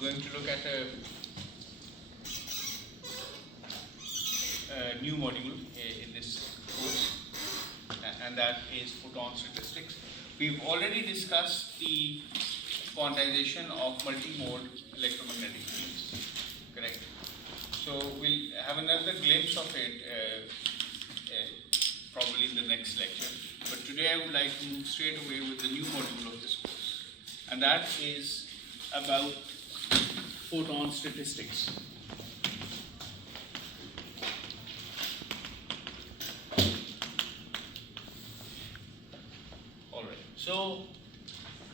going to look at a new module in this course, and that is photon statistics. We've already discussed the quantization of multimode electromagnetic fields, correct? So we'll have another glimpse of it probably in the next lecture. But today I would like to move straight away with the new module of this course, and that is about photon statistics. Alright, so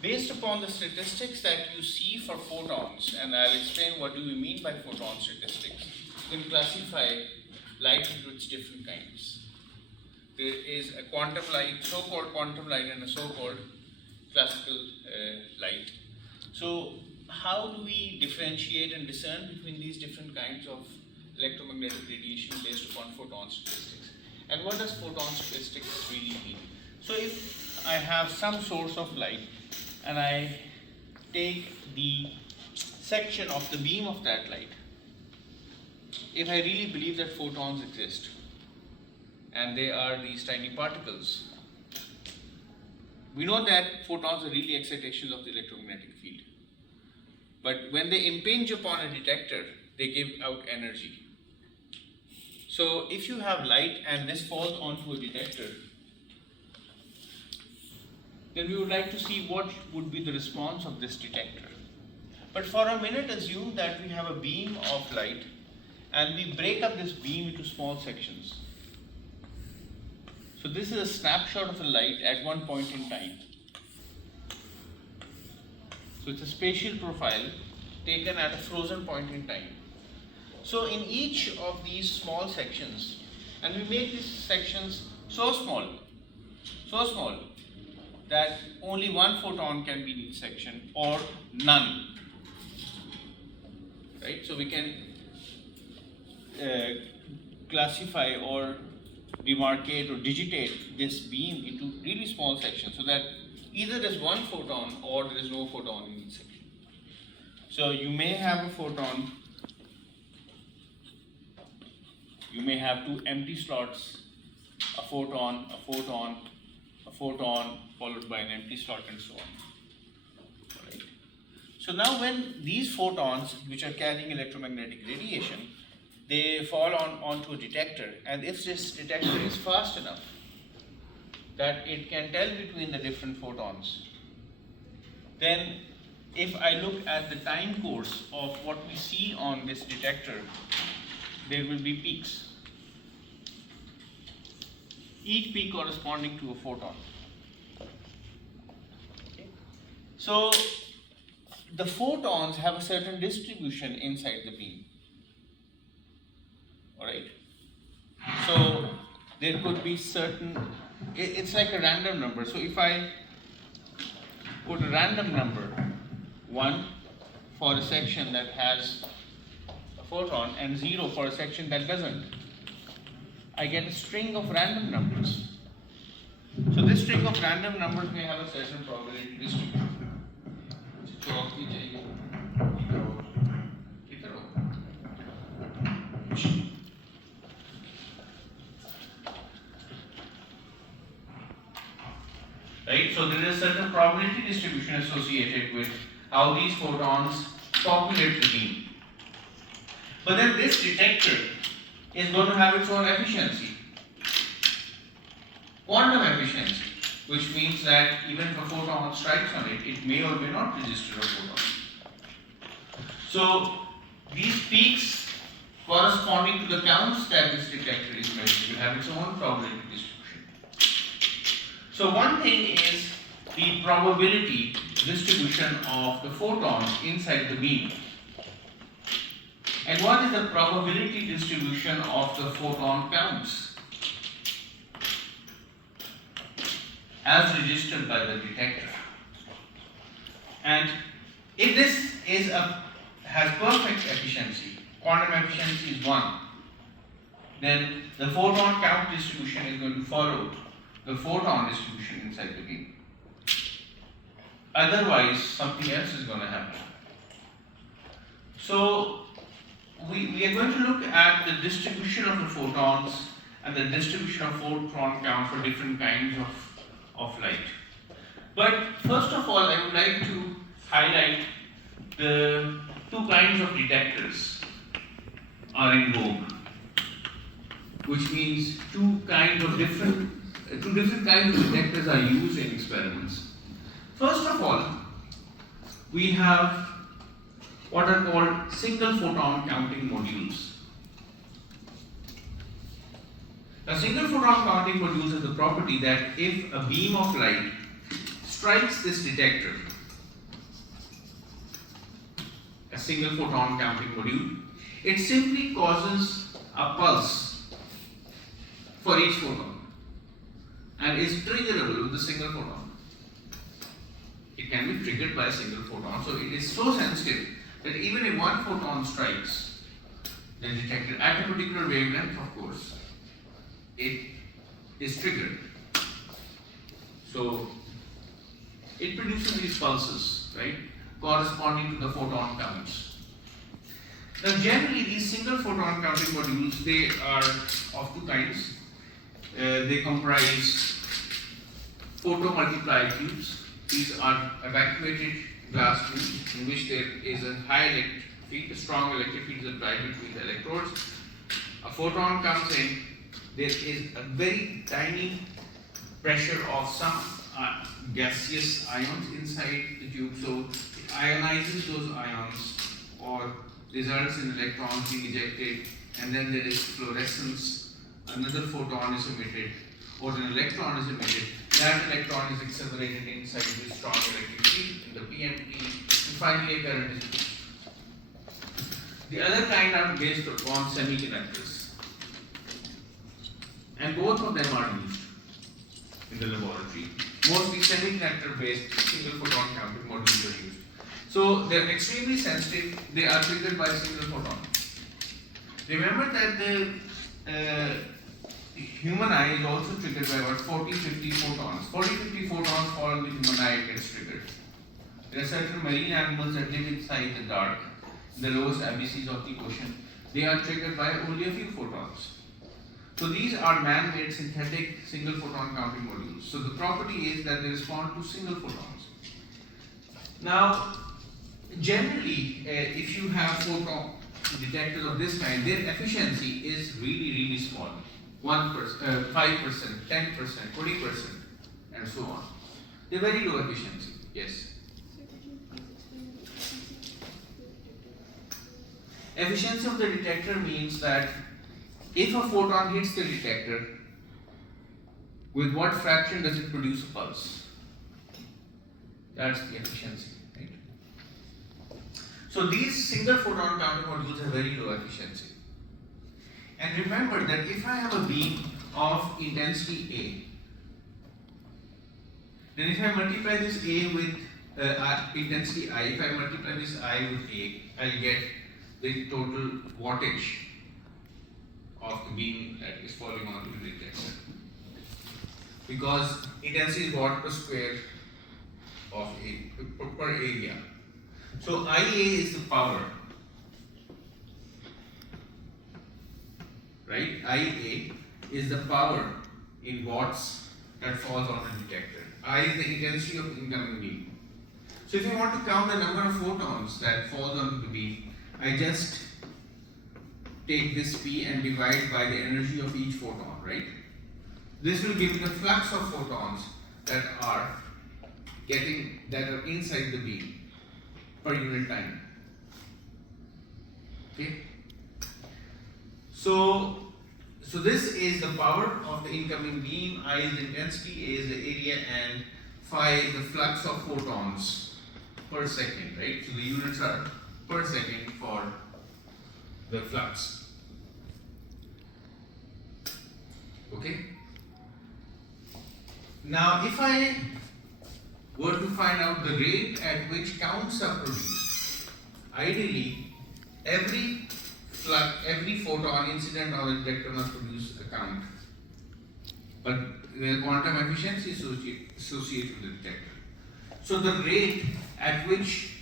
based upon the statistics that you see for photons, and I'll explain what do we mean by photon statistics, you can classify light into its different kinds. There is a quantum light, so-called quantum light, and a so-called classical light. So how do we differentiate and discern between these different kinds of electromagnetic radiation based upon photon statistics? And what does photon statistics really mean? So if I have some source of light and I take the section of the beam of that light, if I really believe that photons exist, and they are these tiny particles, we know that photons are really excitations of the electromagnetic field. But when they impinge upon a detector, they give out energy. So if you have light and this falls onto a detector, then we would like to see what would be the response of this detector. But for a minute, assume that we have a beam of light and we break up this beam into small sections. So this is a snapshot of the light at one point in time. So it's a spatial profile taken at a frozen point in time. So in each of these small sections, and we make these sections so small that only one photon can be in each section or none, right? So we can classify or demarcate or digitate this beam into really small sections so that either there's one photon or there is no photon in each section. So you may have a photon, you may have two empty slots, a photon, a photon, a photon, followed by an empty slot, and so on. Right. So now when these photons, which are carrying electromagnetic radiation, they fall onto a detector, and if this detector is fast enough that it can tell between the different photons, then if I look at the time course of what we see on this detector, there will be peaks, each peak corresponding to a photon. Okay. So the photons have a certain distribution inside the beam. Alright, so there could be certain, it's like a random number. So if I put a random number 1 for a section that has a photon and 0 for a section that doesn't, I get a string of random numbers. So this string of random numbers may have a certain probability distribution. Right? So there is a certain probability distribution associated with how these photons populate the beam. But then this detector is going to have its own efficiency, quantum efficiency, which means that even if a photon strikes on it, it may or may not register a photon. So these peaks corresponding to the counts that this detector is making will have its own probability distribution. So one thing is the probability distribution of the photons inside the beam. And what is the probability distribution of the photon counts as registered by the detector? And if this has perfect efficiency, quantum efficiency is 1, then the photon count distribution is going to follow the photon distribution inside the beam. Otherwise, something else is going to happen. So we are going to look at the distribution of the photons and the distribution of photon count for different kinds of light. But first of all, I would like to highlight the two kinds of detectors are in vogue, which means two different kinds of detectors are used in experiments. First of all, we have what are called single photon counting modules. A single photon counting module has the property that if a beam of light strikes this detector, a single photon counting module, it simply causes a pulse for each photon and is triggerable with a single photon. It can be triggered by a single photon, so it is so sensitive that even if one photon strikes the detector at a particular wavelength, of course, it is triggered. So it produces these pulses, right, corresponding to the photon counts. Now generally these single photon counting modules, they are of two kinds. They comprise photomultiply tubes. These are evacuated glass tubes in which there is a high electric field, a strong electric field is applied between the electrodes. A photon comes in, there is a very tiny pressure of some gaseous ions inside the tube, so it ionizes those ions or results in electrons being ejected, and then there is fluorescence, another photon is emitted, or an electron is emitted. That electron is accelerated inside this strong electric field in the PMP, and finally a current is produced. The other kind are based upon semiconductors, and both of them are used in the laboratory. Mostly semiconductor based single photon counting modules are used. So they are extremely sensitive, they are triggered by a single photon. Remember that the human eye is also triggered by about 40-50 photons. 40-50 photons fall on the human eye, it gets triggered. There are certain marine animals that live inside the dark, in the lowest abysses of the ocean. They are triggered by only a few photons. So these are man-made synthetic single photon counting modules. So the property is that they respond to single photons. Now, generally, if you have photon detectors of this kind, their efficiency is really small. 1%, 5%, 10%, 20%, and so on. They're very low efficiency. Yes. Efficiency of the detector means that if a photon hits the detector, with what fraction does it produce a pulse? That's the efficiency, right? So these single photon counting modules have very low efficiency. And remember that if I have a beam of intensity A, then if I multiply this A with intensity I, if I multiply this I with A, I'll get the total wattage of the beam that is falling onto the detector. Because intensity is watt per square of A per area. So IA is the power. Right? IA is the power in watts that falls on the detector. I is the intensity of incoming beam. So if I want to count the number of photons that falls onto the beam, I just take this P and divide by the energy of each photon, right? This will give me the flux of photons that are inside the beam per unit time. Okay? So this is the power of the incoming beam, I is the intensity, A is the area, and phi is the flux of photons per second, right? So the units are per second for the flux. Okay? Now if I were to find out the rate at which counts are produced, ideally every photon incident on the detector must produce a count. But the quantum efficiency is associated with the detector. So the rate at which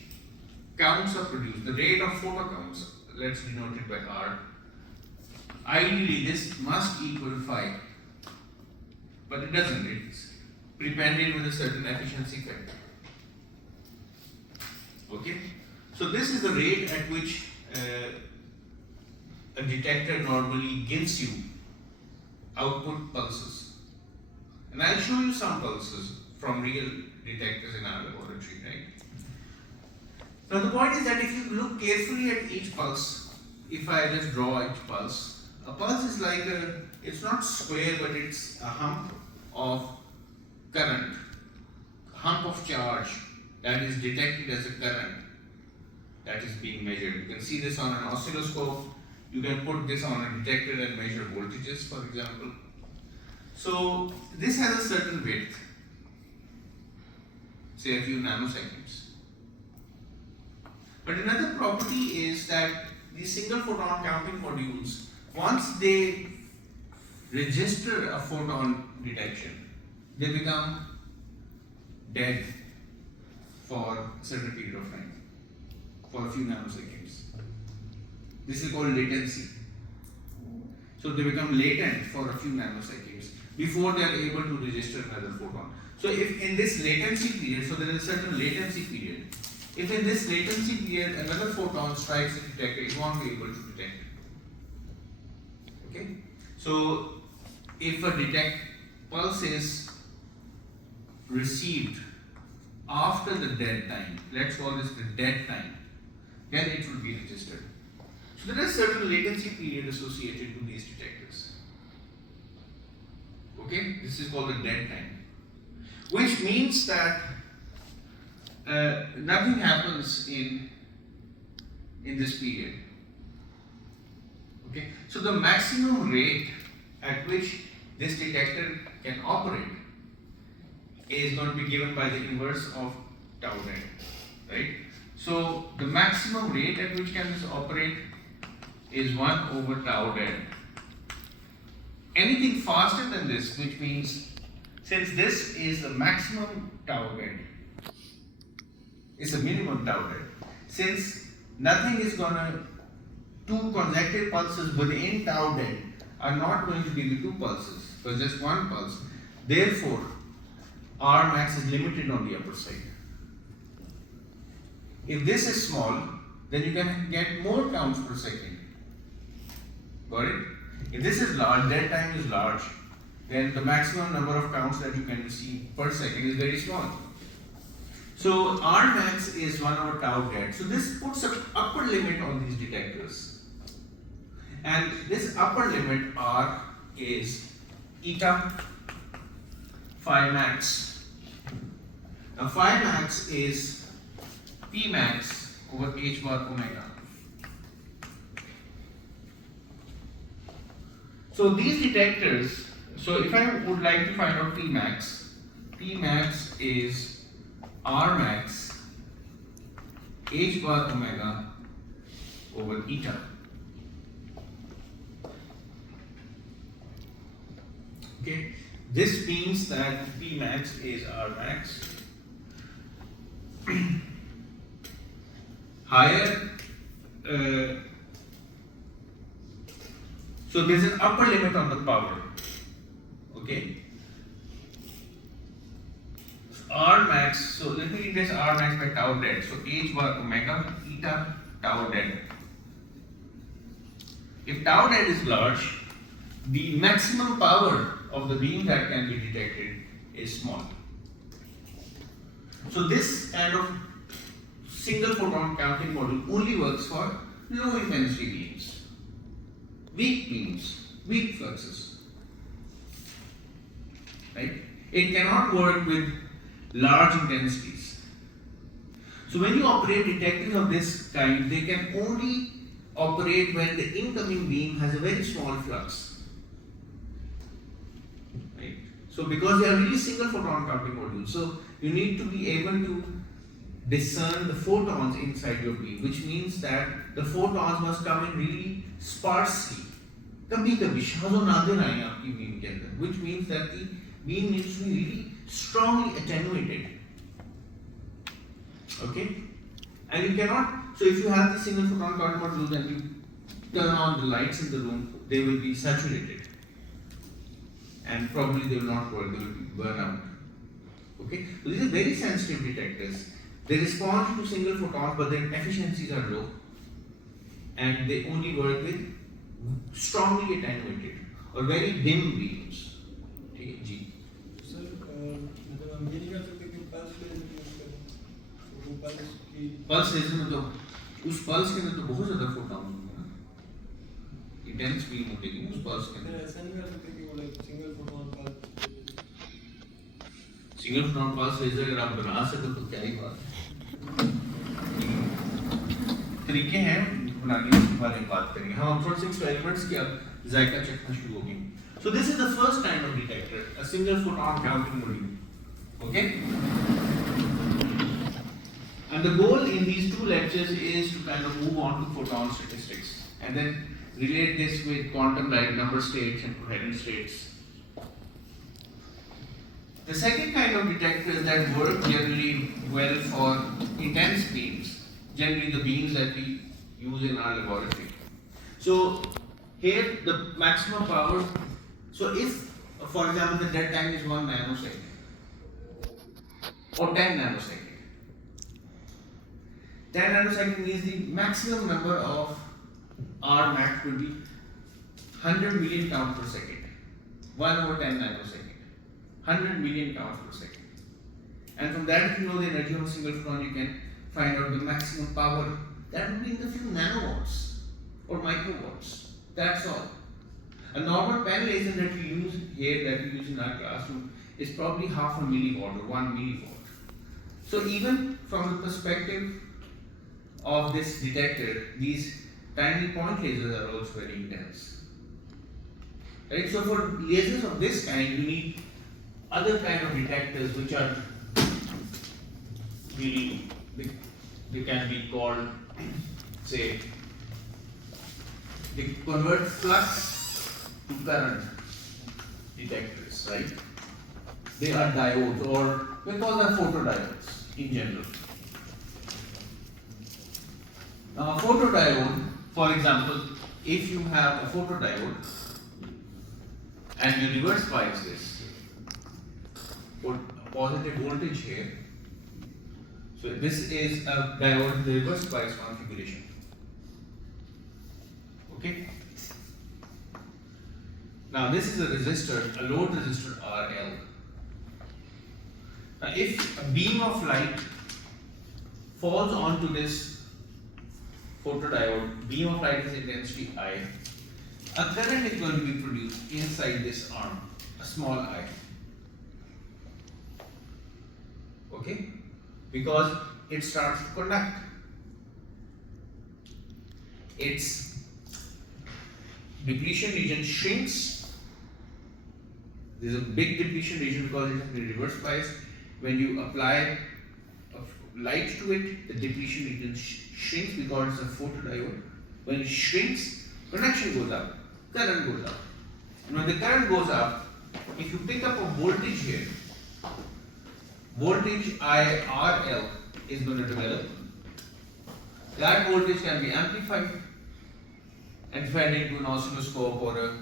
counts are produced, the rate of photon counts, let's denote it by R. Ideally, this must equal phi, but it doesn't. It's prepended with a certain efficiency factor. Okay, so this is the rate at which a detector normally gives you output pulses, and I'll show you some pulses from real detectors in our laboratory, right? Now the point is that if you look carefully at each pulse, if I just draw each pulse, a pulse is like it's not square, but it's a hump of current, hump of charge that is detected as a current that is being measured. You can see this on an oscilloscope. You can put this on a detector and measure voltages, for example. So this has a certain width, say a few nanoseconds. But another property is that these single photon counting modules, once they register a photon detection, they become dead for a certain period of time, for a few nanoseconds. This is called latency. So they become latent for a few nanoseconds before they are able to register another photon. So if in this latency period, so there is a certain latency period, if in this latency period another photon strikes the detector, it won't be able to detect it. Okay? So if a pulse is received after the dead time, let's call this the dead time, then it will be registered. So there is a certain latency period associated to these detectors. Okay, this is called the dead time, which means that nothing happens in this period. Okay, so the maximum rate at which this detector can operate is going to be given by the inverse of tau dead, right? So the maximum rate at which can this operate is 1 over tau dead. Anything faster than this, which means since this is the maximum tau dead, it's a minimum tau dead. Since nothing is gonna, two consecutive pulses within tau dead are not going to give you two pulses, but just one pulse. Therefore, R max is limited on the upper side. If this is small, then you can get more counts per second. Got it? If this is large, dead time is large, then the maximum number of counts that you can receive per second is very small. So R max is 1 over tau dead. So this puts an upper limit on these detectors. And this upper limit R is eta phi max. Now phi max is P max over h bar omega. So these detectors, so if I would like to find out P max is R max h bar omega over eta. Okay, this means that P max is R max. Higher, so there's an upper limit on the power. Okay, R max, so let me read this R max by tau dead. So h bar omega eta tau dead. If tau dead is large, the maximum power of the beam that can be detected is small. So this kind of single photon counting module only works for low intensity beams, weak fluxes. Right? It cannot work with large intensities. So when you operate detectors of this kind, they can only operate when the incoming beam has a very small flux. Right? So because they are really single photon counting modules, so you need to be able to discern the photons inside your beam, which means that the photons must come in really sparsely. कभी-कभी शाज़ो नादिर आए आपकी beam के अंदर, which means that the beam needs to be really strongly attenuated. Okay, And you cannot, so if you have the single photon counting module and you turn on the lights in the room, they will be saturated. And probably they will not work, they will burn out. Okay? So these are very sensitive detectors. They respond to single photons, but their efficiencies are low. And they only work with strongly attenuated or very dim beams. Okay, G. Sir मतलब हम ये नहीं कर सकते कि pulse laser use करें तो वो पल्स की पल्स लेजर में तो उस पल्स के अंदर तो बहुत ज्यादा फोटॉन होंगे ना, इंटेंस बीम होगी उस पल्स के अंदर। ऐसा नहीं कर सकते कि वो like single photon pulse single photon pulse laser अगर आप बना सके तो क्या ही बात है। तरीके हैं बनाने के बारे में बात करेंगे हम थोड़े से एक्सपेरिमेंट्स के अब जायका चखना शुरू होंगे। So this is the first kind of detector, a single photon counting module. Okay? And the goal in these two lectures is to kind of move on to photon statistics and then relate this with quantum like number states and coherent states. The second kind of detectors that work generally well for intense beams, generally the beams that we use in our laboratory. So here the maximum power, so if for example the dead time is 1 nanosecond or 10 nanosecond. 10 nanosecond means the maximum number of R max will be 100 million count per second. 1 over 10 nanosecond. 100 million counts per second. And from that, if you know the energy of a single photon, you can find out the maximum power. That would be in the few nanowatts or microwatts. That's all. A normal pen laser that we use here, that we use in our classroom, is probably half a milliwatt or 1 milliwatt. So even from the perspective of this detector, these tiny point lasers are also very intense. Right? So for lasers of this kind, you need other kind of detectors which are really, they can be called, say, they convert flux to current detectors, right? They are diodes, or we call them photodiodes in general. Now a photodiode, for example, if you have a photodiode and you reverse bias this, put a positive voltage here. So this is a diode in the reverse bias configuration. Okay. Now this is a resistor, a load resistor RL. Now if a beam of light falls onto this photodiode, beam of light is intensity I, a current is going to be produced inside this arm, a small I. Okay? Because it starts to conduct. Its depletion region shrinks. There's a big depletion region because it has been reverse biased. When you apply light to it, the depletion region shrinks because it's a photodiode. When it shrinks, conduction goes up, current goes up. And when the current goes up, if you pick up a voltage here, voltage IRL is going to develop. That voltage can be amplified and fed into an oscilloscope or a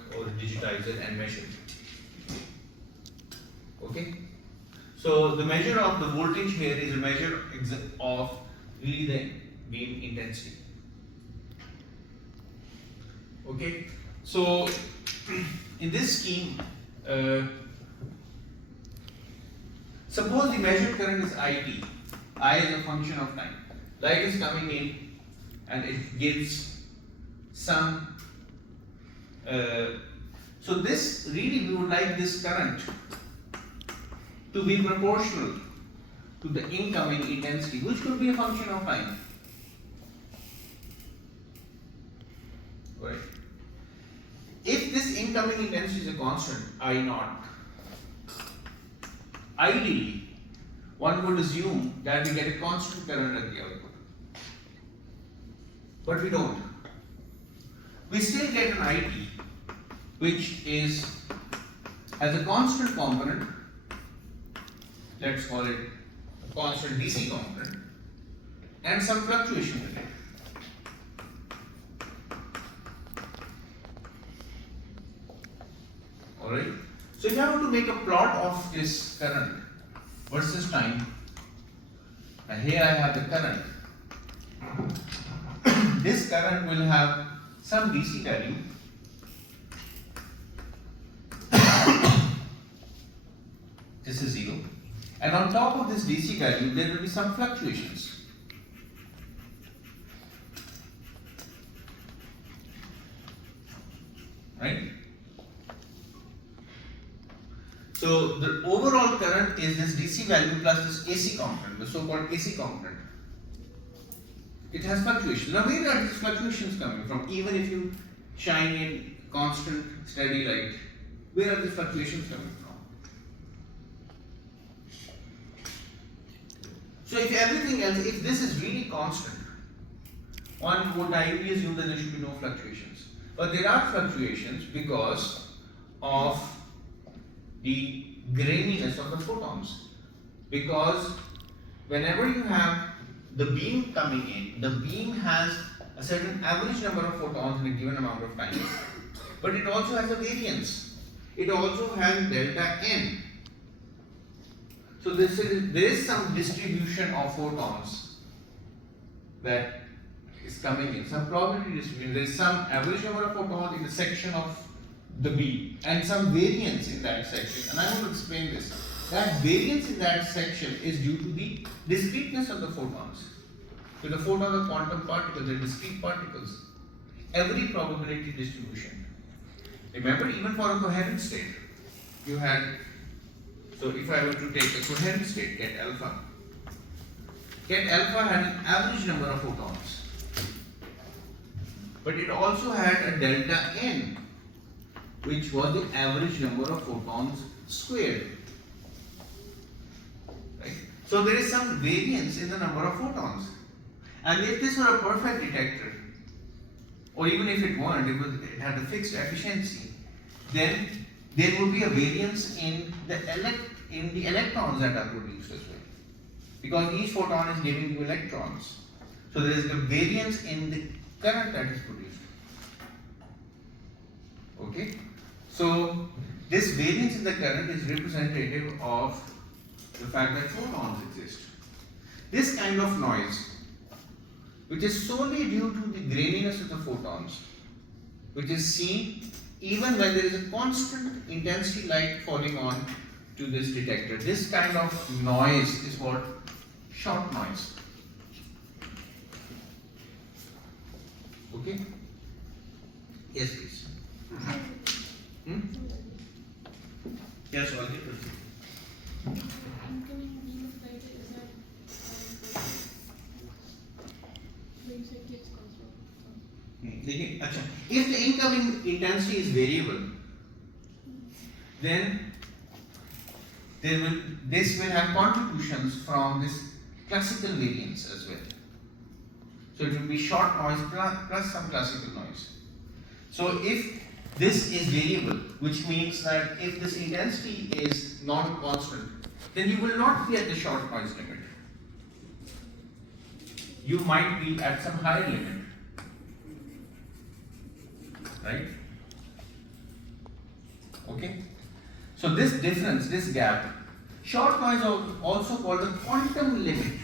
digitizer and measured. Okay? So the measure of the voltage here is a measure of really the beam intensity. Okay? So in this scheme, suppose the measured current is IT. I is a function of time. Light is coming in and it gives some. So this really, we would like this current to be proportional to the incoming intensity, which could be a function of time. Right. If this incoming intensity is a constant, I naught, ideally, one would assume that we get a constant current at the output. But we don't. We still get an IT, which has a constant component. Let's call it a constant DC component, and some fluctuation in it. Alright? So if I want to make a plot of this current versus time, and here I have the current, this current will have some DC value. This is 0. And on top of this DC value, there will be some fluctuations. Right? So the overall current is this DC value plus this AC component, the so-called AC component. It has fluctuations. Now where are these fluctuations coming from? Even if you shine in constant, steady light, where are these fluctuations coming from? So if everything else, if this is really constant, one would naively assume that there should be no fluctuations. But there are fluctuations because of the graininess of the photons. Because whenever you have the beam coming in, the beam has a certain average number of photons in a given amount of time. But it also has a variance. It also has delta n. So there is some distribution of photons that is coming in, some probability distribution. There is some average number of photons in the section of the beam and some variance in that section. And I want to explain this. That variance in that section is due to the discreteness of the photons. So the photons are quantum particles, they are discrete particles. Every probability distribution. Remember, even for a coherent state, you had. So if I were to take a coherent state, get alpha had an average number of photons, but it also had a delta n, which was the average number of photons squared. Right? So there is some variance in the number of photons, and if this were a perfect detector, or even if it weren't, it had a fixed efficiency, then there would be a variance in the electrons that are produced as well, because each photon is giving you electrons. So there is a variance in the current that is produced. Okay, so this variance in the current is representative of the fact that photons exist. This kind of noise, which is solely due to the graininess of the photons, which is seen even when there is a constant intensity light falling on to this detector. This kind of noise is called short noise. Okay? Yes, please. Yes, I'll get it. देखिए, अच्छा, if the incoming intensity is variable, then this will have contributions from this classical variance as well. So it will be short noise plus some classical noise. So if this is variable, which means that if this intensity is non-constant, then you will not be at the short noise limit. You might be at some higher limit. Right? Okay? So this difference, this gap, short noise is also called the quantum limit.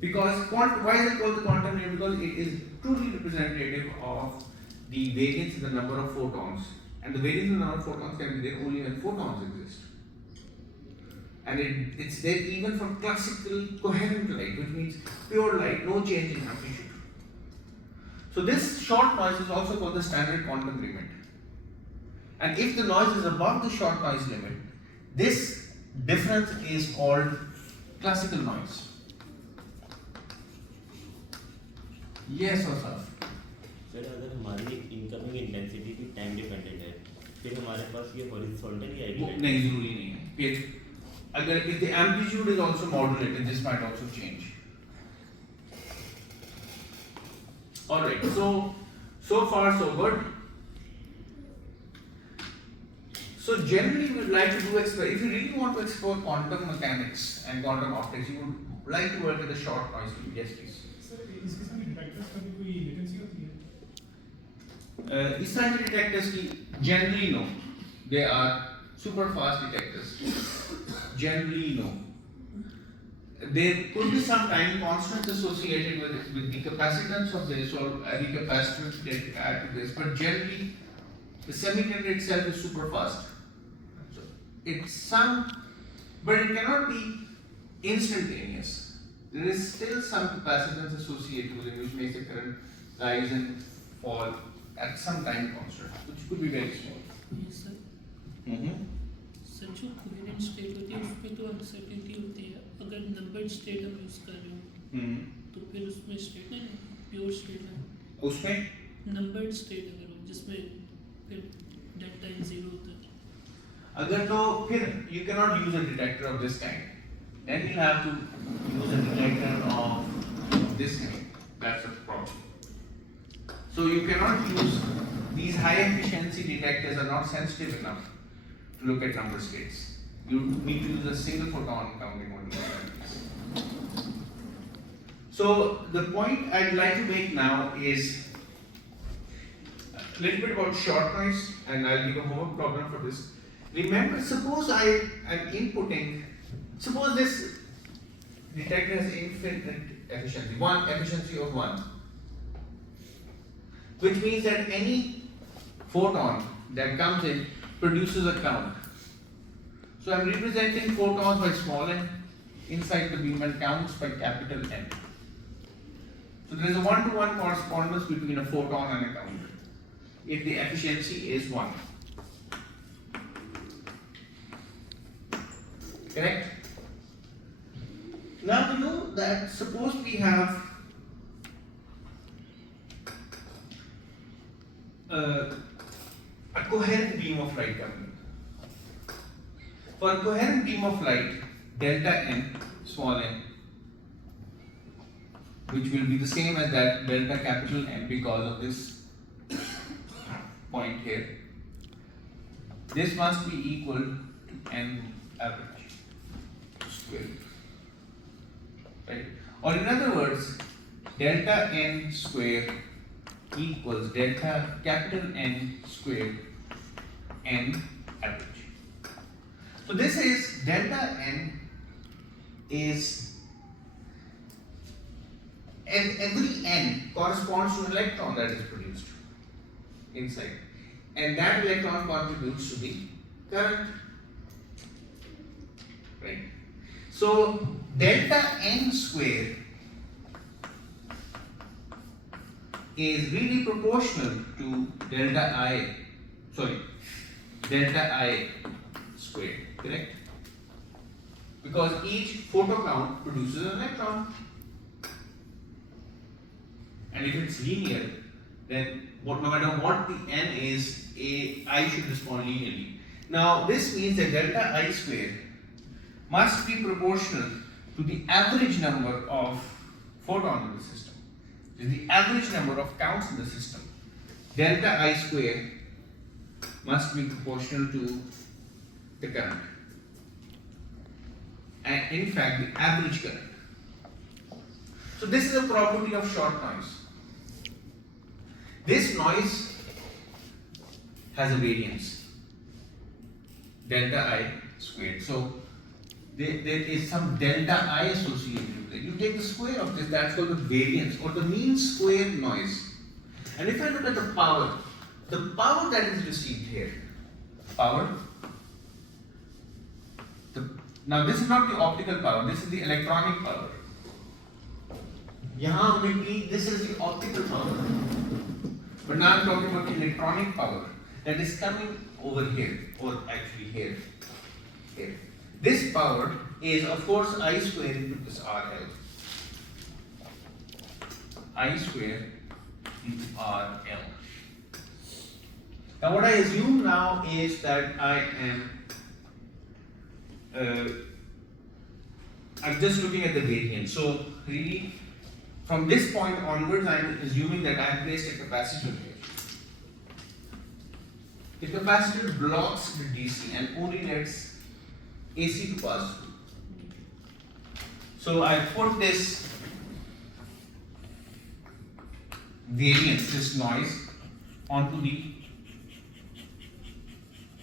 Because why is it called the quantum limit? Because it is truly representative of the variance in the number of photons. And the variance in the number of photons can be there only when photons exist. And it's there even for classical coherent light, which means pure light, no change in amplitude. So this short noise is also called the standard quantum limit. And if the noise is above the short noise limit, this difference is called classical noise. Yes, or sir? Sir अगर हमारी incoming intensity भी time dependent है, फिर हमारे पास ये horizontal ही आएगी? नहीं, जरूरी नहीं है. फिर अगर if the amplitude is also modulated, this might also change. Alright, so far so good. So generally we would like to do if you really want to explore quantum mechanics and quantum optics, you would like to work with a short noise field? Yes, please. Sir इस किस्म के detectors का भी कोई latency होती है? इस तरह के detectors की generally no, they are super fast detectors. Generally no. There could be some time constants associated with the capacitance of this or the capacitance that add to this, but generally the semiconductor itself is super fast. So it's some, but it cannot be instantaneous. There is still some capacitance associated with it, which makes the current rise and fall at some time constant, which could be very small. Yes, sir. Sir जो coherent state होती है उसमें तो uncertainty होती है, अगर numbered state हम use कर रहे हो तो फिर उसमें स्टेट है प्योर स्टेट है, उसमें नंबर्ड स्टेट अगर हो जिसमें फिर डेल्टा इन जीरो होता है, अगर तो फिर you cannot use a detector of this kind. Then you have to use a detector of this kind. That's the problem. So you cannot use these high efficiency detectors are not sensitive enough to look at number states. You need to use a single photon counting module. So the point I'd like to make now is a little bit about short noise, and I'll give a homework problem for this. Remember, suppose I am inputting, suppose this detector has infinite efficiency, efficiency of 1, which means that any photon that comes in produces a count. So I'm representing photons by small n inside the beam and counts by capital N. So there is a one-to-one correspondence between a photon and a count if the efficiency is 1. Correct? Now you know that suppose we have a coherent beam of light coming. For a coherent beam of light, delta n, small n, which will be the same as that delta capital N because of this point here, this must be equal to n average squared. Right? Or in other words, delta n square equals delta capital N squared n average. So this is delta n is every n corresponds to an electron that is produced inside, and that electron contributes to the current. Right? So delta n square is really proportional to delta I squared, correct? Because each photon count produces an electron. And if it's linear, then no matter what the n is, I should respond linearly. Now this means that delta I squared must be proportional to the average number of photons in the system. The average number of counts in the system. Delta I square must be proportional to the current. And in fact, the average current. So this is a property of short noise. This noise has a variance, delta I squared. So there is some delta I associated with it. You take the square of this, that's called the variance or the mean square noise. And if I look at the power that is received here, now this is not the optical power, this is the electronic power. This is the optical power. But now I'm talking about the electronic power that is coming over here, or actually here. This power is of course I square into this RL. I square into RL. Now what I assume now is that I'm just looking at the gradient. So really from this point onwards I'm assuming that I have placed a capacitor here. The capacitor blocks the DC and only lets AC to pass through. So I put this variance, this noise, onto the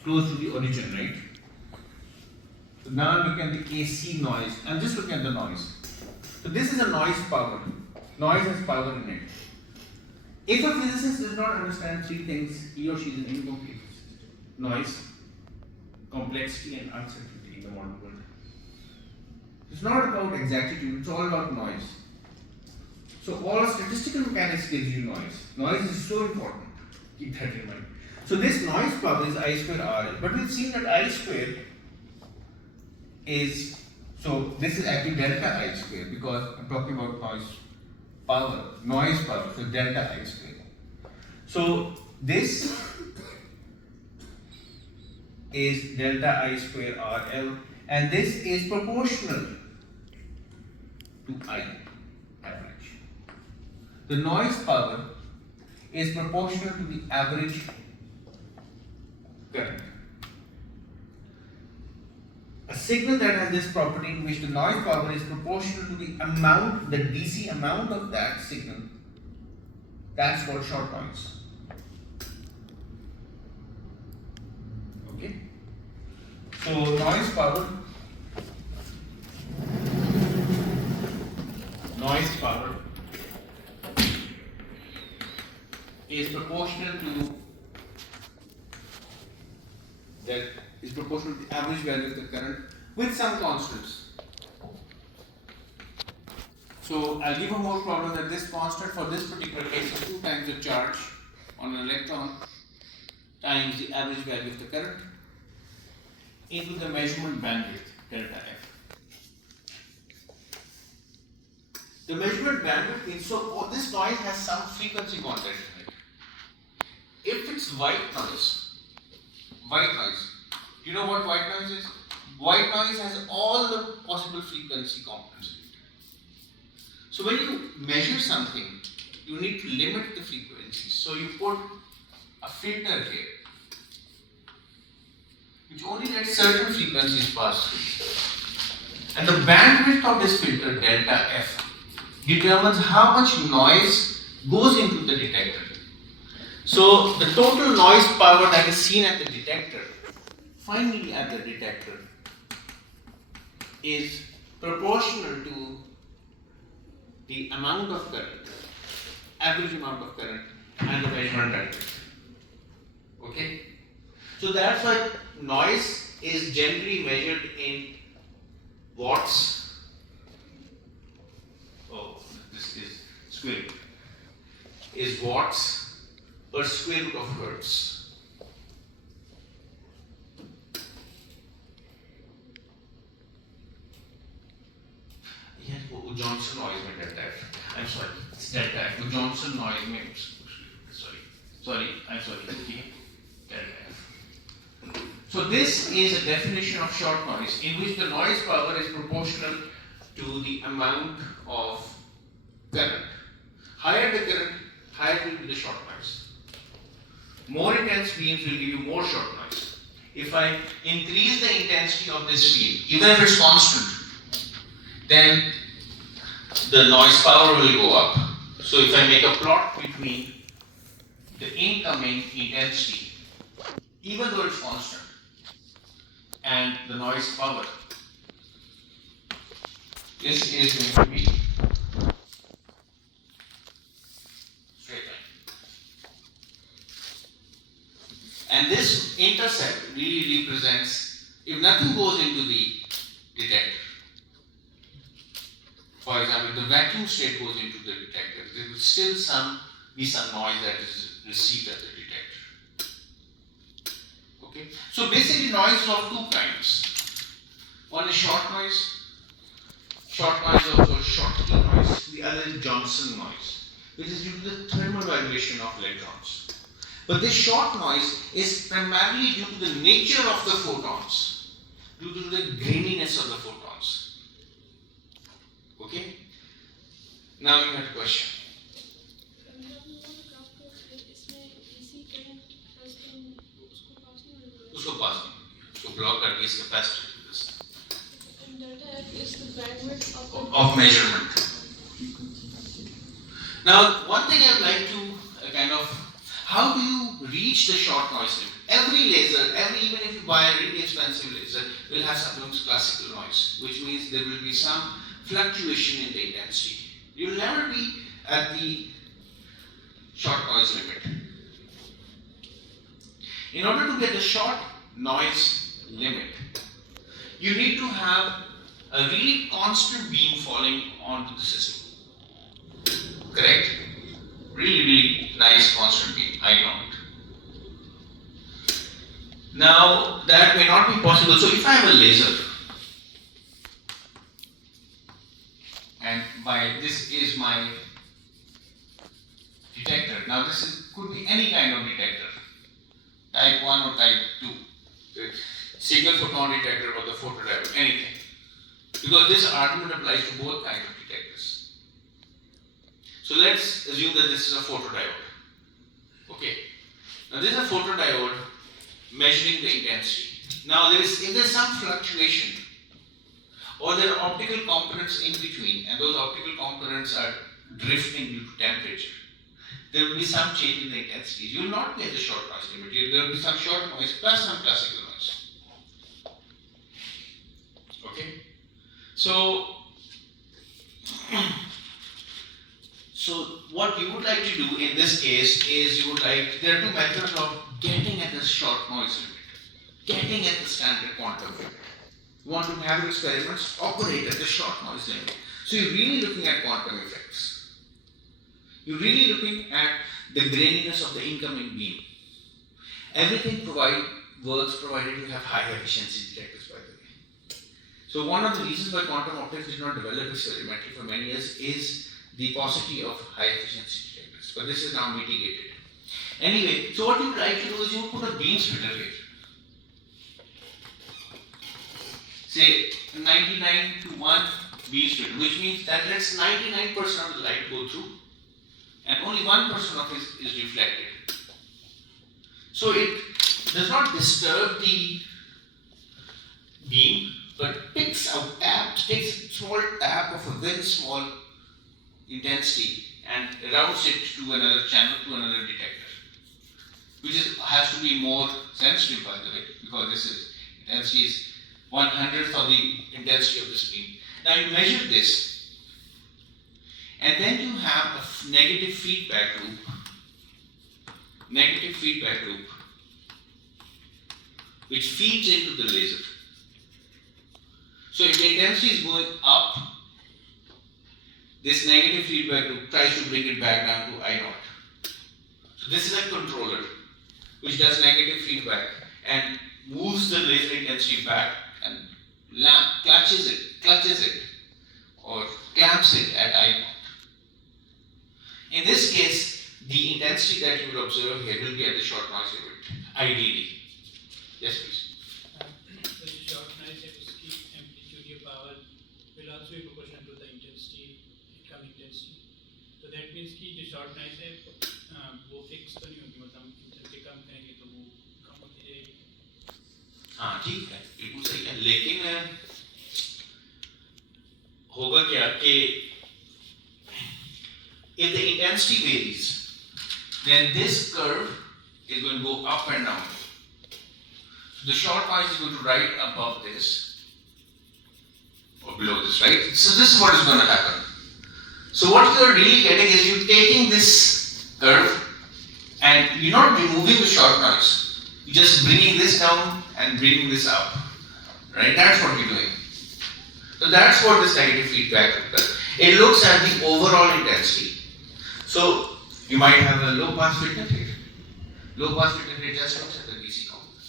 close to the origin, right? So now I'm looking at the AC noise. I'm just looking at the noise. So this is a noise power. Noise has power in it. If a physicist does not understand three things, he or she is an incomplete physicist. Noise, complexity, and uncertainty in the modern world. It's not about exactitude, it's all about noise. So all statistical mechanics gives you noise. Noise is so important. Keep that in mind. So this noise power is I square RL. But we've seen that I square is, so this is actually delta I square because I'm talking about noise power, so delta I square. So this is delta I square RL, and this is proportional to I average. The noise power is proportional to the average current. A signal that has this property in which the noise power is proportional to the amount, the DC amount of that signal, that's called short noise. Okay? So noise power is proportional to that is proportional to the average value of the current with some constants. So I'll give a more problem that this constant for this particular case is 2 times the charge on an electron times the average value of the current into the measurement bandwidth delta F. The measurement bandwidth means so this noise has some frequency content in it. If it's white noise, do you know what white noise is? White noise has all the possible frequency components. So when you measure something, you need to limit the frequencies. So you put a filter here, which only lets certain frequencies pass through. And the bandwidth of this filter, delta F, determines how much noise goes into the detector. So the total noise power that is seen at the detector, finally at the detector, is proportional to the amount of current, average amount of current, and the measurement bandwidth. Okay? So that's why noise is generally measured in watts. Oh, this is square root. Is watts per square root of hertz. Yes, Johnson noise में delta F. I'm sorry, it's delta F. Johnson noise में sorry, I'm sorry. Delta F. So this is a definition of short noise in which the noise power is proportional to the amount of current. Higher the current, higher will be the short noise. More intense beams will give you more short noise. If I increase the intensity of this beam, even if it's constant, then the noise power will go up. So if I make a plot between the incoming intensity, even though it's constant, and the noise power, this is going to be straight line. And this intercept really represents if nothing goes into the detector. For example, the vacuum state goes into the detector, there will still be some noise that is received at the detector. Okay? So basically noise is of two kinds. One is short noise also short noise. The other is Johnson noise, which is due to the thermal vibration of electrons. But this short noise is primarily due to the nature of the photons, due to the graininess of the photons. Okay? Now you have a question. उसको पास नहीं, उसको block कर दिया, इसका capacitor this. And delta F is the requirement of measurement. Now, one thing I'd like to how do you reach the short noise limit? Every laser, even if you buy a really expensive laser, will have something called classical noise, which means there will be some fluctuation in the intensity. You'll never be at the short noise limit. In order to get the short noise limit, you need to have a really constant beam falling onto the system. Correct? Really nice constant beam, I know it. Now, that may not be possible. So, if I have a laser, and this is my detector. Now, could be any kind of detector, type 1 or type 2, the signal photon detector or the photodiode, anything. Because this argument applies to both kinds of detectors. So let's assume that this is a photodiode. Okay. Now this is a photodiode measuring the intensity. Now if there's some fluctuation, or there are optical components in between, and those optical components are drifting due to temperature, there will be some change in the intensity. You will not be at the short noise limit. There will be some short noise plus some classical noise. Okay? So what you would like to do in this case is there are two methods of getting at the short noise limit, getting at the standard quantum limit. You want to have your experiments operate at the short noise limit. So you're really looking at quantum effects. You're really looking at the graininess of the incoming beam. Everything works provided you have high efficiency detectors, by the way. So one of the reasons why quantum optics did not develop experimentally for many years is the paucity of high efficiency detectors. But this is now mitigated. Anyway, so what you would like to do is you would put a beam splitter here. Say 99 to 1 beam splitter, which means that lets 99% of the light go through and only 1% of it is reflected. So it does not disturb the beam, but takes a small tap of a very small intensity and routes it to another channel, to another detector, which has to be more sensitive, by the way, because intensity is 1/100th of the intensity of this beam. Now you measure this, and then you have a negative feedback loop, which feeds into the laser. So if the intensity is going up, this negative feedback loop tries to bring it back down to I0. So this is a controller which does negative feedback and moves the laser intensity back and clutches it or clamps it at I0. In this case, the intensity that you will observe here will be at the short noise limit, ideally. Yes, please. The short noise amplitude या power will also be proportional to the intensity, incoming intensity. So that means कि जो short noise है वो fix तो नहीं होगी, मतलब intensity कम करेंगे तो वो कम होती जाएगी. हाँ ठीक है, बिल्कुल सही है, लेकिन होगा क्या कि if the intensity varies, then this curve is going to go up and down. So the short noise is going to rise above this or below this, right? So this is what is going to happen. So what you are really getting is you're taking this curve and you're not removing the short noise. You're just bringing this down and bringing this up, right? That's what you're doing. So that's what this negative feedback does. It looks at the overall intensity. So you might have a low pass filter here. Low pass filter here just looks at the DC component,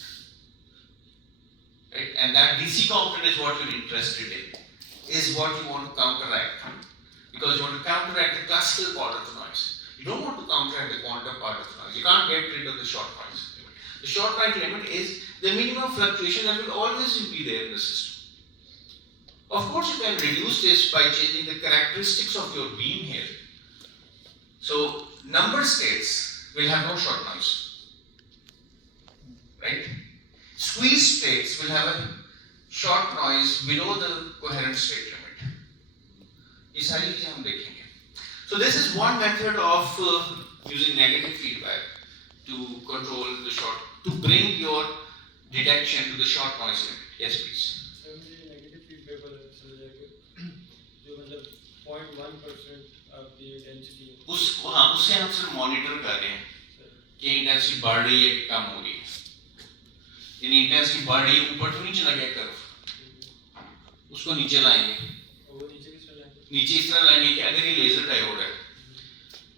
right? And that DC component is what you're interested in, is what you want to counteract, because you want to counteract the classical part of the noise. You don't want to counteract the quantum part of the noise. You can't get rid of the short noise limit. The short noise limit is the minimum fluctuation that will always be there in the system. Of course, you can reduce this by changing the characteristics of your beam here. So, number states will have no short noise, right? Squeeze states will have a short noise below the coherent state limit. ये सारी चीजें हम देखेंगे. So this is one method of using negative feedback to control the short, to bring your detection to the short noise limit. Yes, please. Sir मुझे negative feedback वाला समझ आया कि जो मतलब 0.1% आपकी इंटेंसिटी है उसको हाँ उससे हम सिर्फ मॉनिटर कर रहे हैं कि इंटेंसिटी बढ़ रही है कि कम हो रही है. यानी इंटेंसिटी बढ़ रही है ऊपर तो नहीं चला गया कर्व, उसको नीचे लाएंगे. और वो नीचे किस तरह लाएंगे? नीचे इस तरह लाएंगे कि अगर ये लेजर डायोड है,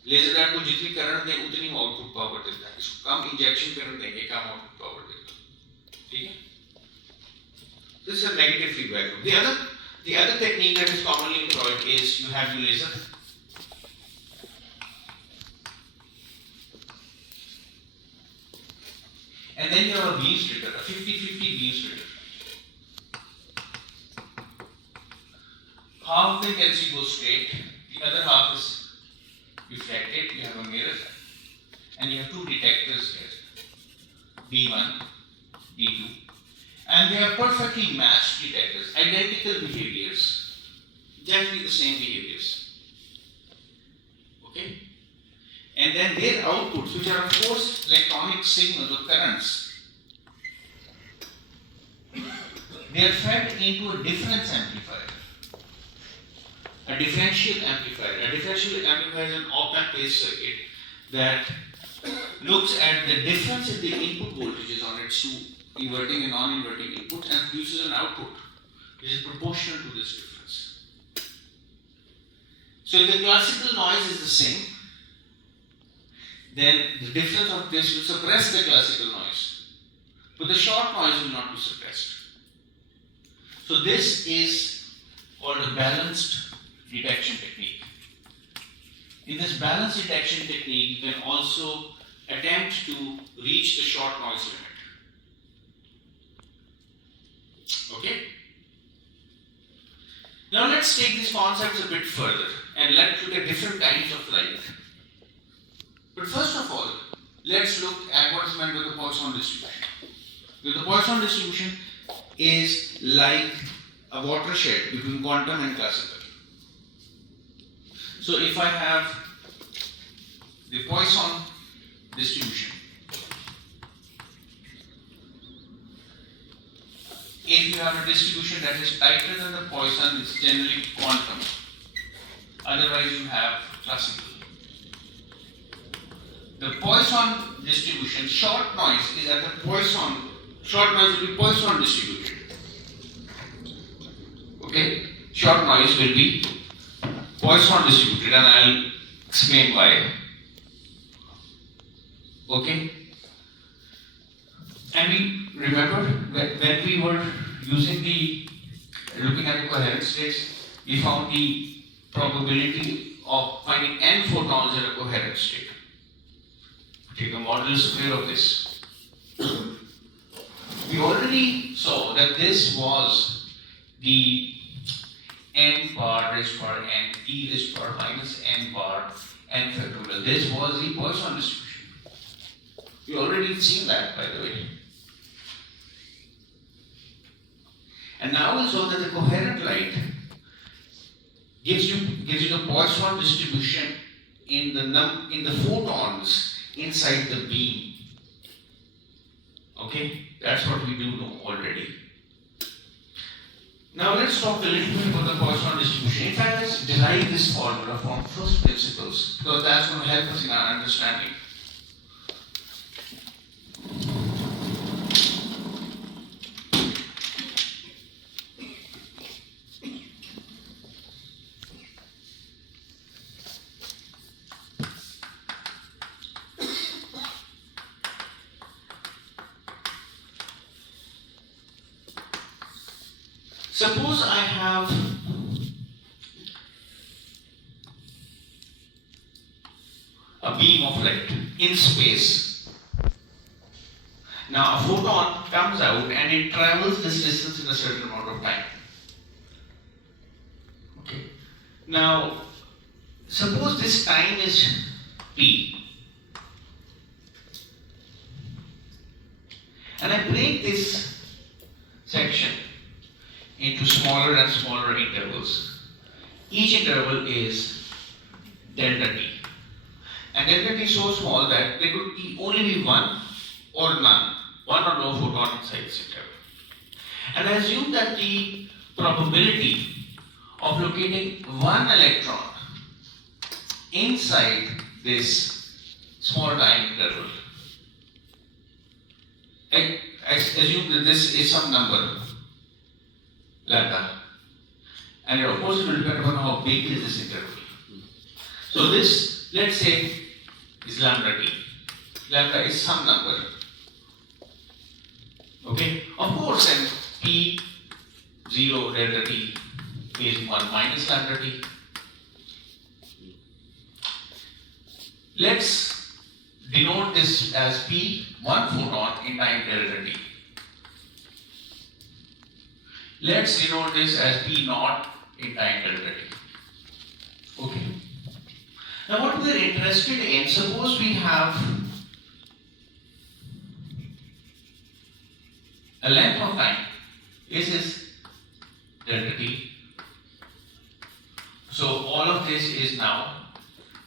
लेजर डायोड को जितनी करंट दे उतनी आउटपुट पावर देता है. इसको कम इंजेक्शन करंट देंगे कम आउटपुट पावर देगा. ठीक है. This is a negative feedback loop. The other technique that is commonly employed is you have your laser. And then you have a beam splitter, a 50-50 beam splitter. Half of the intensity goes straight, the other half is reflected. You have a mirror, and you have two detectors here, D1, D2. And they are perfectly matched detectors, identical behaviors, exactly the same behaviors. Okay? And then their outputs, which are of course electronic signals or currents, they are fed into a difference amplifier, a differential amplifier. A differential amplifier is an op-amp based circuit that looks at the difference in the input voltages on its two inverting and non-inverting input and produces an output which is proportional to this difference. So if the classical noise is the same, then the difference of this will suppress the classical noise, but the short noise will not be suppressed. So this is called a balanced detection technique. In this balanced detection technique, you can also attempt to reach the short noise limit. Okay? Now let's take these concepts a bit further and let's look at different kinds of light. But first of all, let's look at what is meant by the Poisson distribution. The Poisson distribution is like a watershed between quantum and classical. So if I have the Poisson distribution, if you have a distribution that is tighter than the Poisson, it's generally quantum. Otherwise, you have classical. The Poisson distribution, short noise is at the Poisson. Short noise will be Poisson distributed. Okay, short noise will be Poisson distributed, and I'll explain why. Okay. And we remember that when we were looking at the coherent states, we found the probability of finding n photons in a coherent state. Take a modulus square of this. We already saw that this was the n bar raised to power n, t raised to power minus n bar, n factorial. This was the Poisson distribution. We already seen that, by the way. And now we saw that the coherent light gives you the Poisson distribution in the photons inside the beam. Okay, that's what we do know already. Now let's talk a little bit about the Poisson distribution. In fact, let's derive this formula from first principles, because that's going to help us in our understanding. Suppose I have a beam of light in space. Now a photon comes out and it travels this distance in a certain amount of time. Okay. Now suppose this time is t. And I break this section into smaller and smaller intervals. each interval is delta t. And delta t is so small that there could only be one or none, one or no photon inside this interval. And I assume that the probability of locating one electron inside this small time interval, I assume that this is some number, lambda, and of course it will depend upon how big is this interval. So this, let's say, is lambda t. Lambda is some number. Okay, of course then p 0 delta t is 1 minus lambda t. Let's denote this as p 1 photon in time delta t. Let's denote this as p naught in time delta t. Okay. Now what we are interested in, suppose we have a length of time, this is delta t. So all of this is now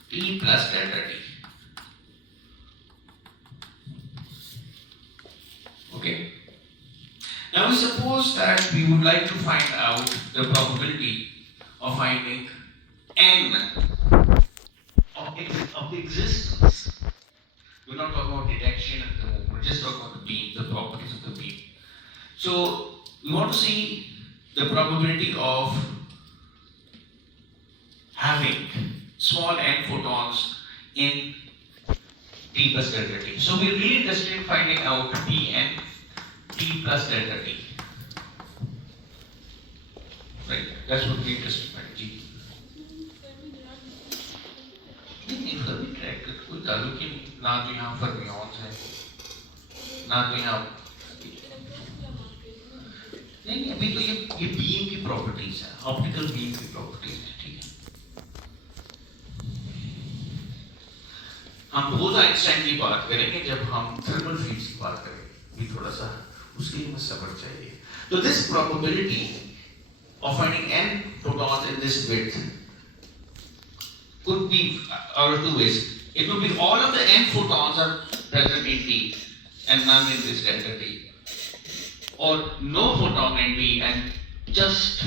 t plus delta t. Okay. Now we suppose that we would like to find out the probability of finding n of the existence. We're not talking about detection at the moment, we're just talking about the beam, the properties of the beam. So we want to see the probability of having small n photons in t plus delta t. So we're really interested in finding out p n t plus delta t. Right, that's what we're interested in finding. नहीं Fermi track कोई ताल्लुक ही ना तो यहाँ fermions है ना तो यहाँ नहीं अभी तो ये बीम की प्रॉपर्टीज है, ऑप्टिकल बीम की प्रॉपर्टीज है, ठीक है। हम बोथ आइंस्टाइन की बात करेंगे जब हम थर्मल फील्ड्स की बात करेंगे, भी थोड़ा सा उसके लिए मुझे सब्र चाहिए। तो this probability of finding n photons in this width could be out of two ways. It could be all of the n photons are present in t and none in this delta t, or no photon in t and just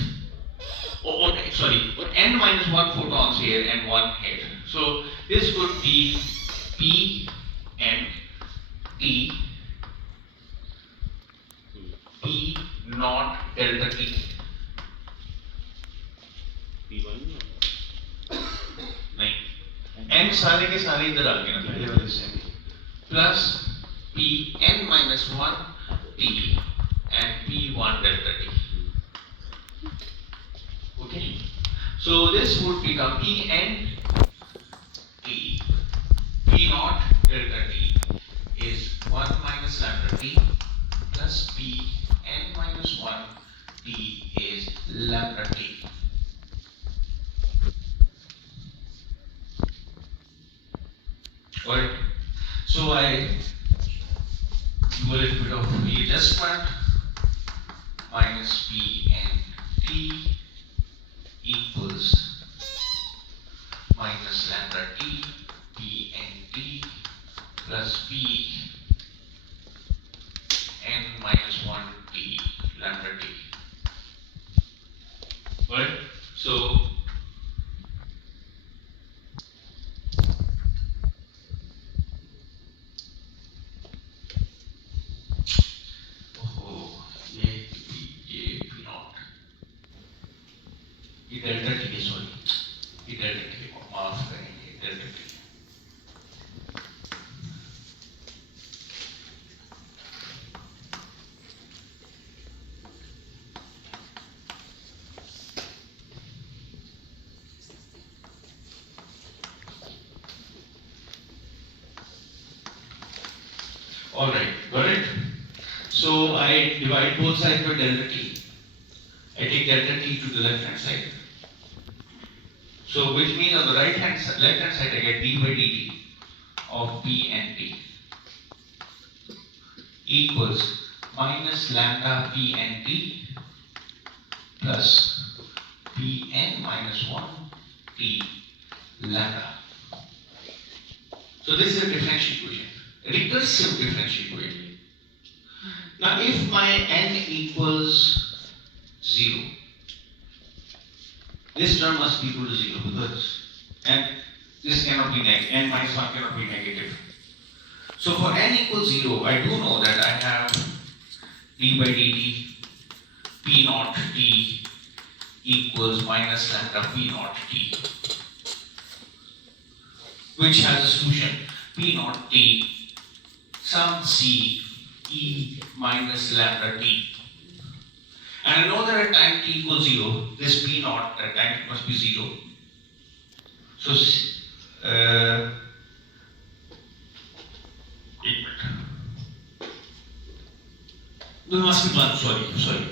or n minus 1 photons here and 1 here. So this could be p n t p naught delta t. नहीं n सारे के सारे इधर आ गए ना पहले वाले से, plus p n minus 1 t and p1 delta t. Okay, so this would become p n t p naught delta t is 1 minus lambda t plus p n minus 1 t is lambda t. Alright, so I do a little bit of readjustment. Minus p n t equals minus lambda t p n t plus p n minus 1 t lambda t. Alright, so delta t है, sorry ये delta t को माफ करेंगे, delta t alright, got it? So I divide both sides by delta t. I take delta t to the left hand side. So which means on the left hand side I get d by dt of p n t equals minus lambda p n t plus Pn minus 1 T lambda. So this is a differential equation, a recursive differential equation. Now if my n equals 0, this term must be equal to 0 because and this cannot be negative, n minus 1 cannot be negative. So for n equals 0, I do know that I have d by dt p naught t equals minus lambda p naught t, which has a solution p naught t sum c e minus lambda t. And I know that at time t equals 0, this p naught at time t must be 0. So, no, it must be 1, sorry.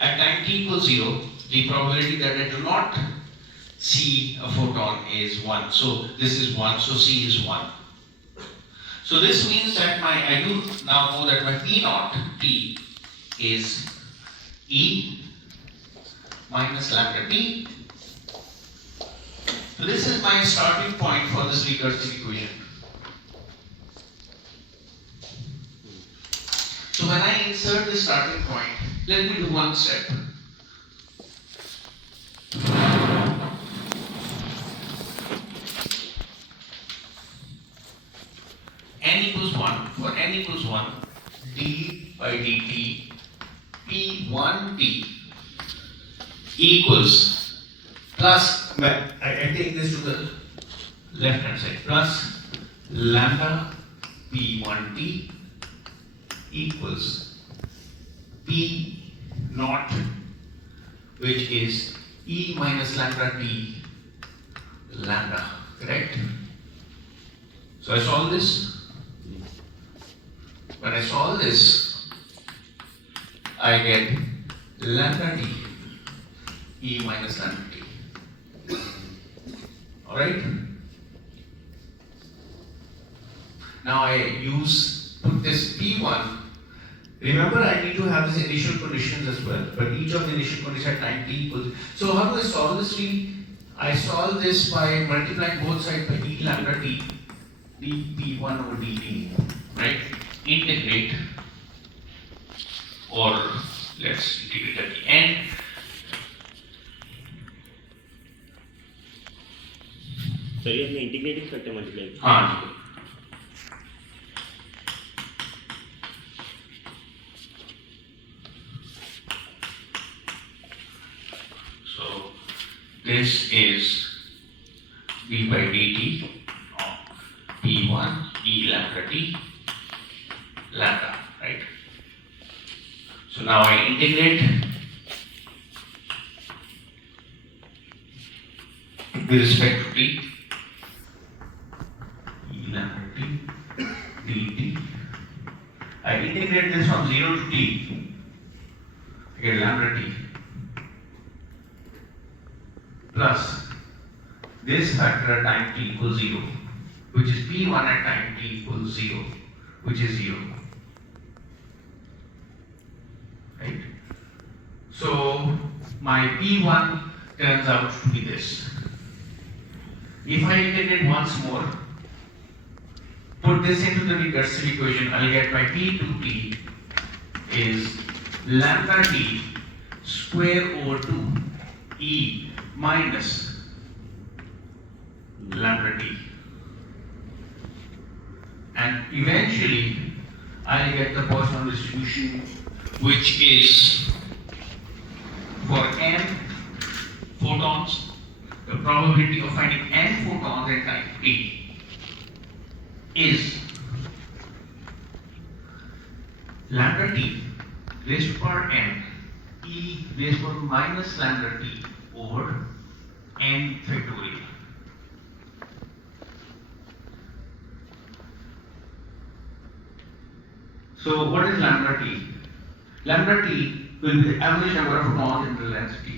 At time t equals 0, the probability that I do not see a photon is 1. So this is 1, so c is 1. So this means that I do now know that my p naught t is e minus lambda t. So this is my starting point for this recursive equation. So when I insert the starting point, let me do one step. N equals 1, for n equals 1, d by dt p1t equals plus, I take this to the left hand side, plus lambda p1t equals p naught, which is e minus lambda t lambda, correct? So I solve this. When I solve this, I get lambda t e minus lambda t. Alright? Now I put this p1. Remember, I need to have these initial conditions as well, but each of the initial conditions at time t equals. So how do I solve this really? I solve this by multiplying both sides by e lambda t, dp1 over dt, right? Integrate, or let's integrate at the end. Sir ये अपने integrating factor multiply हाँ. So this is d by dt of p1 e lambda t lambda, right? So now I integrate with respect to t, e lambda t dt. I integrate this from 0 to t, I get lambda t plus this factor at time t equals 0, which is p1 at time t equals 0, which is 0. Right? So my p1 turns out to be this. If I integrate once more, put this into the recursive equation, I'll get my p2t is lambda t square over 2 e minus lambda t. And eventually I'll get the Poisson distribution, which is for n photons, the probability of finding n photons at time t is lambda t raised to power n e raised to power minus lambda t over n factorial. So what is lambda t? Lambda t will be the average number of photons in the length t,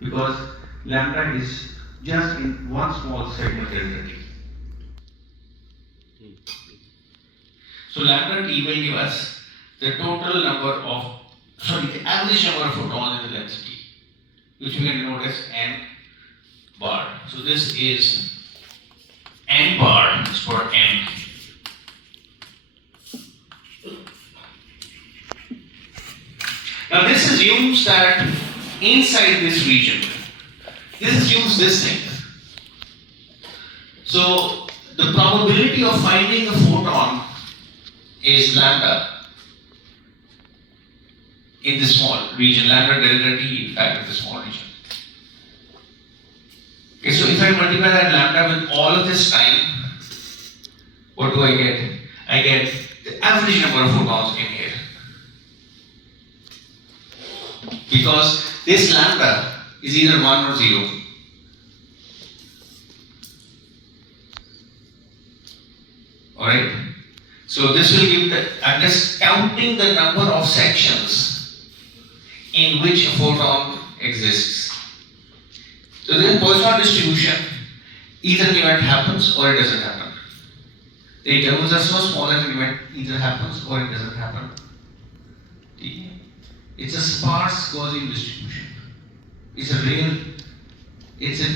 because lambda is just in one small segment delta t. So lambda t will give us the total number of, the average number of photons in the length t. which we can denote as n bar. So this is n bar for n. Now this assumes that inside this region, this assumes this thing. So the probability of finding a photon is lambda in this small region, lambda delta t, in fact, in the small region. Okay, so if I multiply that lambda with all of this time, what do I get? I get the average number of photons in here. Because this lambda is either 1 or 0. Alright? So this will give the, I'm just counting the number of sections in which a photon exists. So the Poisson distribution, either an event happens or it doesn't happen. The intervals are so small that an event either happens or it doesn't happen. It's a sparse Gaussian distribution. It's a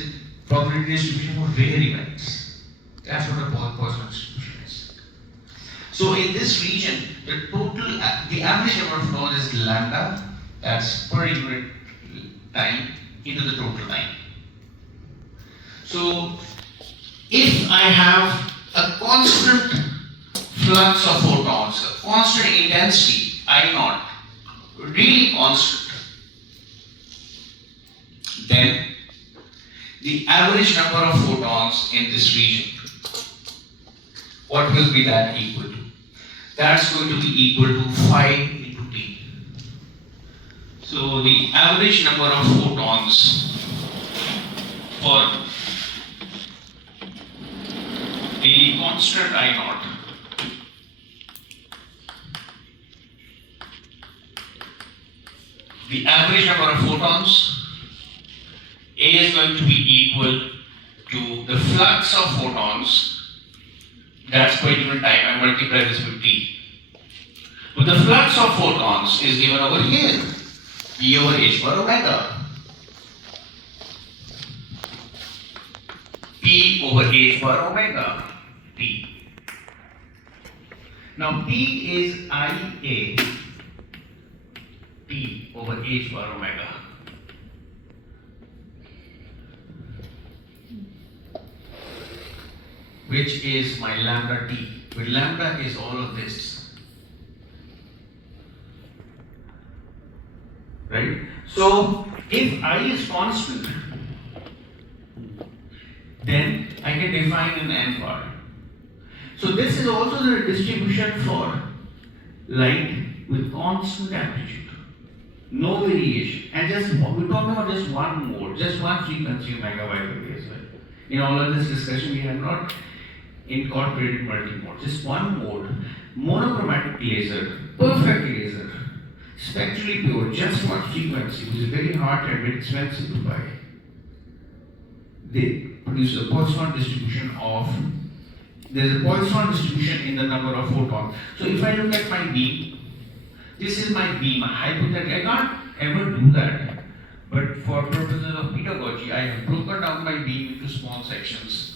probability distribution for rare events. That's what a Poisson distribution is. So in this region, the average number of photons is lambda, that's per unit time, into the total time. So if I have a constant flux of photons, a constant intensity, I naught, really constant, then the average number of photons in this region, what will be that equal to? That's going to be equal to phi into t. So the average number of photons for the constant I naught the average number of photons A is going to be equal to the flux of photons, that's per unit time, I multiply this with t. But the flux of photons is given over here, E over h bar omega. P over h bar omega t. Now P is IA T over h bar omega. Which is my lambda t, where lambda is all of this. Right? So if I is constant, then I can define an n bar. So this is also the distribution for light with constant amplitude, no variation, and we're talking about just one mode, just one frequency omega by the way as well. In all of this discussion, we have not incorporated multi-mode, just one mode, monochromatic laser, perfect laser, spectrally pure, just one frequency, which is very hard and very expensive to buy. They produce a Poisson distribution of, there's a Poisson distribution in the number of photons. So if I look at my beam, this is my beam, hypothetically, I can't ever do that. But for purposes of pedagogy, I have broken down my beam into small sections.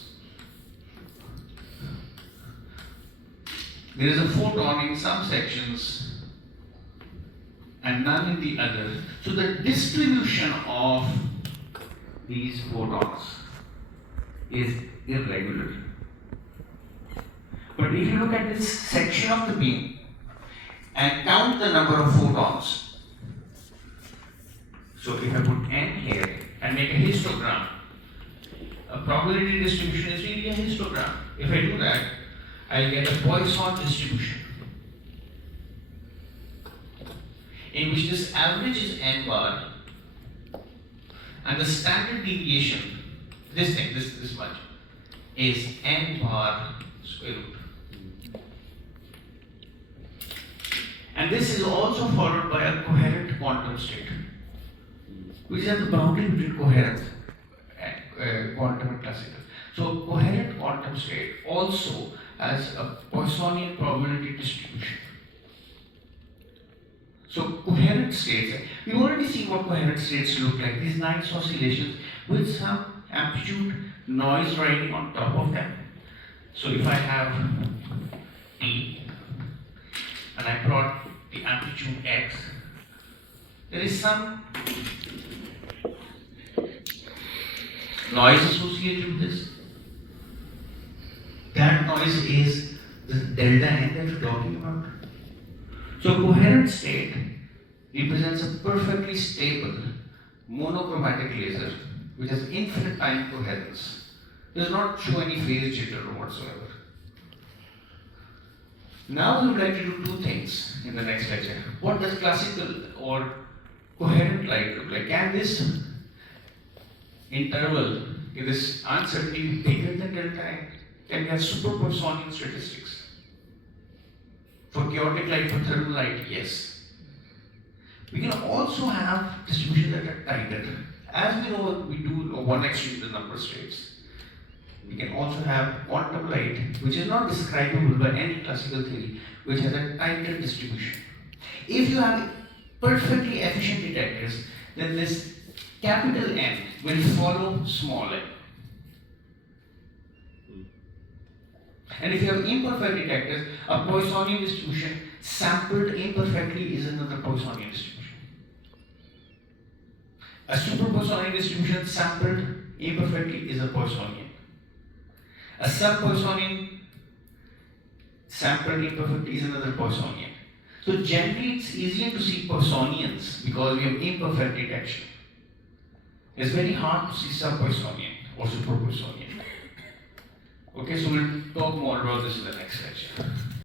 There is a photon in some sections and none in the other. So the distribution of these photons is irregular. But if you look at this section of the beam and count the number of photons, so if I put n here and make a histogram, a probability distribution is really a histogram. If I do that, I'll get a Poisson distribution in which this average is n bar and the standard deviation, this much, is n bar square root. And this is also followed by a coherent quantum state, which is at the boundary between coherent and quantum and classical. So coherent quantum state also has a Poissonian probability distribution. So coherent states, we already see what coherent states look like, these nice oscillations with some amplitude noise riding on top of them. So if I have T and I plot the amplitude X, there is some noise associated with this. That noise is the delta n that we're talking about. So coherent state represents a perfectly stable monochromatic laser which has infinite time coherence. Does not show any phase jitter whatsoever. Now we would like to do two things in the next lecture. What does classical or coherent light look like? Can this interval, can this uncertainty be bigger than delta n? Can we have super-Poissonian statistics? For chaotic light, for thermal light, yes. We can also have distributions that are tighter. As we know, we do know one extreme to the number states. We can also have quantum light, which is not describable by any classical theory, which has a tighter distribution. If you have perfectly efficient detectors, then this capital N will follow small n. And if you have imperfect detectors, a Poissonian distribution sampled imperfectly is another Poissonian distribution. A super-Poissonian distribution sampled imperfectly is a Poissonian. A sub-Poissonian sampled imperfectly is another Poissonian. So generally it's easier to see Poissonians because we have imperfect detection. It's very hard to see sub-Poissonian or super-Poissonian. Okay, so we'll talk more about this in the next lecture.